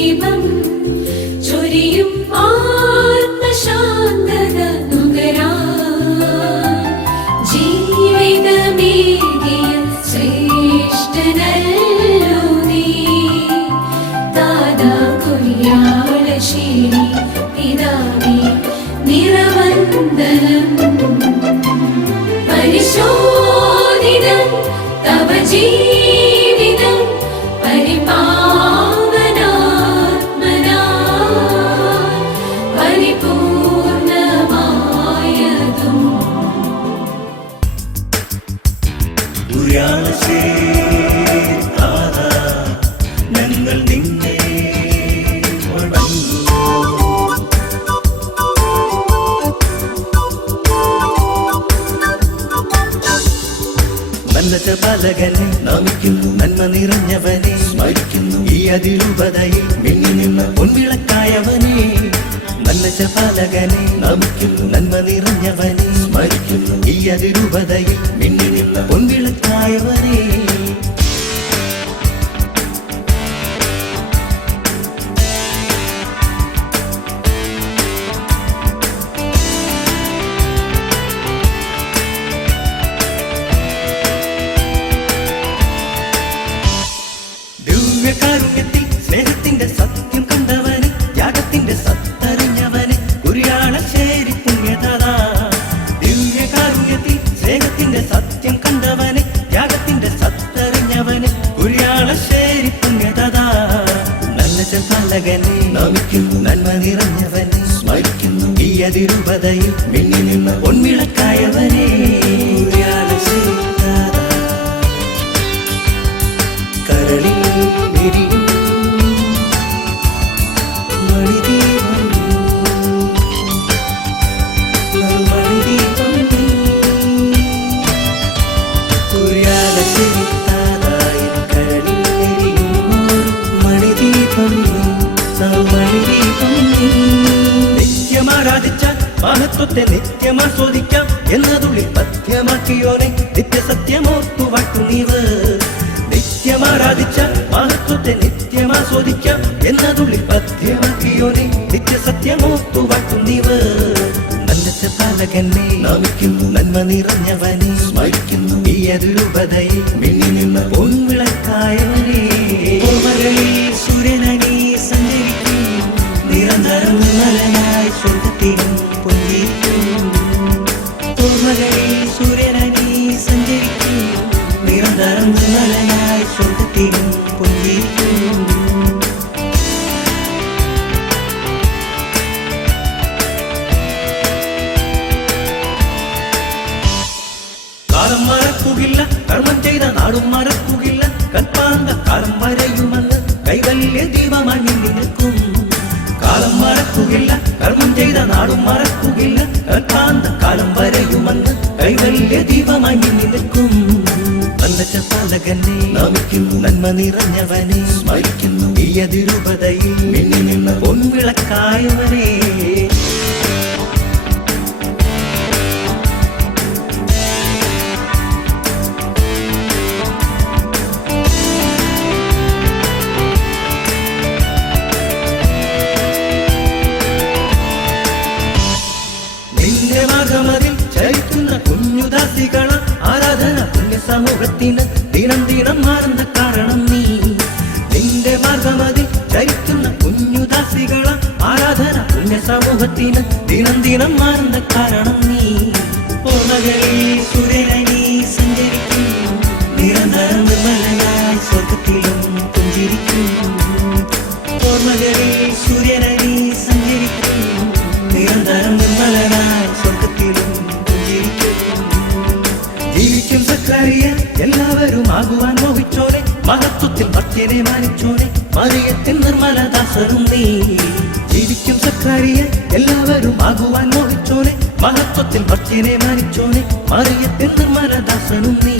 ദീപം ചൊരിയും ആത്മശാന്തത നുകരാ ജീവിതമേകിയ ശ്രേഷ്ഠനല്ലോ നീ ദാദാ കുര്യാളശ്ശേരി പിതാവേ നിറവന്ദനം പരിശോധിതം തവ ജീവിതം പരിപാവനാത്മനാ പരിപൂർണമായതും ഞങ്ങൾ നിന്നെ നല്ല പാലകനെ നമിക്കുന്നു, നന്മ നിറഞ്ഞവനെ സ്മരിക്കുന്നു. ഈ അതിരൂപതയിൽ മിന്നി നിന്ന് പൊൻവിളക്കായവനെ നല്ല പാലകനെ നമിക്കുന്നു, നന്മ നിറഞ്ഞവനെ സ്മരിക്കുന്നു. ഈ അതിരൂപതയിൽ മിന്നി നിന്ന് പൊൻവിളക്കായവനെ കാരുണ്യത്തിൽ സ്നേഹത്തിന്റെ സത്യം കണ്ടവന് ത്യാഗത്തിന്റെ സത്തറിഞ്ഞവന് കുര്യാളശ്ശേരി പുണ്യദാതാ. ദിവ്യകാരുണ്യത്തിൽ സ്നേഹത്തിന്റെ സത്യം കണ്ടവന് ത്യാഗത്തിന്റെ സത്തറിഞ്ഞവന് കുര്യാളശ്ശേരി പുണ്യദാതാ. നല്ല പാലകനെ നമിക്കുന്നു, നന്മ നിറഞ്ഞവനെ സ്മരിക്കുന്നു. ഈ അതിരൂപതയിൽ മിന്നി നിന്ന് പൊൻവിളക്കായവനെ കുര്യാളശ്ശേരി കരളിൽ നിത്യമാരാധിച്ച മഹത്വത്തെ നിത്യമാസ്വദിക്കാം എന്നതുള്ളിൽ പഥ്യമാക്കിയോനെ നിത്യസത്യമോർത്തു വാട്ടുന്നീവ്. നിത്യമാരാധിച്ച മഹത്വത്തെ നിത്യമാസ്വദിക്കാം എന്നതുള്ളിൽ പഥ്യമാക്കിയോനെ നിത്യസത്യമോർത്തു വാട്ടുന്നീവ്. നല്ല പാലകനെ നമിക്കുന്നു, നന്മ നിറഞ്ഞവനെ സ്മരിക്കുന്നു. ഈ അതിരൂപതയിൽ മിന്നി നിന്ന് പൊൻവിളക്കായവനെ സൂര്യനണി സഞ്ചരിക്കും നിരന്തരം മലനായി സ്വർഗത്തിലും പൊന്തിരിക്കും. ഓർമ്മകളിൽ സൂര്യനണി സഞ്ചരിക്കും നിരന്തരം മലനായി സ്വർഗത്തിലും പൊന്തിരിക്കും. കാലം മറക്കുകില്ല, കർമ്മം ചെയ്ത നാടും മറക്കുകില്ല. കൽപ്പാന്ത കാലം വരെയുമെന്ന് കൈവല്യ ദീപമായി നിൽക്കും. കാലം മറക്കുകില്ല, കർമ്മം ചെയ്ത നാടും മറക്കുകില്ല. കൽപ്പാന്ത കാലം വരെയുമെന്ന് കൈവല്യ ദീപമായി നിൽക്കും. നല്ല പാലകനെ നമിക്കുന്നു, നന്മ നിറഞ്ഞവനെ സ്മരിക്കുന്നു. ഈ അതിരൂപതയിൽ മിന്നി നിന്ന് പൊൻവിളക്കായവനെ മാർഗമതിൽ ചരിക്കുന്ന കുഞ്ഞുദാസികള ആരാധന പുണ്യ സമൂഹത്തിന് ദിനം ദിനം മാറുന്ന കാരണം നീ. നിന്റെ മാർഗമതിൽ ചരിക്കുന്ന കുഞ്ഞുദാസികള ആരാധന പുണ്യ സമൂഹത്തിന് ദിനം ദിനം മാറുന്ന കാരണം നീ. ഓർമ്മകളിൽ സൂര്യനണി സഞ്ചരിക്കും നിരന്തരം നിർമ്മലനായി സ്വർഗത്തിലും പുഞ്ചിരിക്കും. ഓർമ്മകളിൽ സൂര്യനണി സഞ്ചരിക്കും നിരന്തരം നിർമ്മലനായി സ്വർഗത്തിലും പുഞ്ചിരിക്കും. ജീവിക്കും സക്കറിയ എല്ലാവരും ആകുവാൻ മോഹിച്ചോനെ മഹത്വത്തിൽ ഭക്തനെ മാനിച്ചോനെ മറിയത്തിൽ നിർമ്മലദാസനും നീ. ജീവിക്കും സക്കറിയ എല്ലാവരും ആകുവാൻ മോഹിച്ചോനെ മഹത്വത്തിൽ ഭക്തനെ മാനിച്ചോനെ മറിയത്തിൽ നിർമ്മലദാസനും നീ.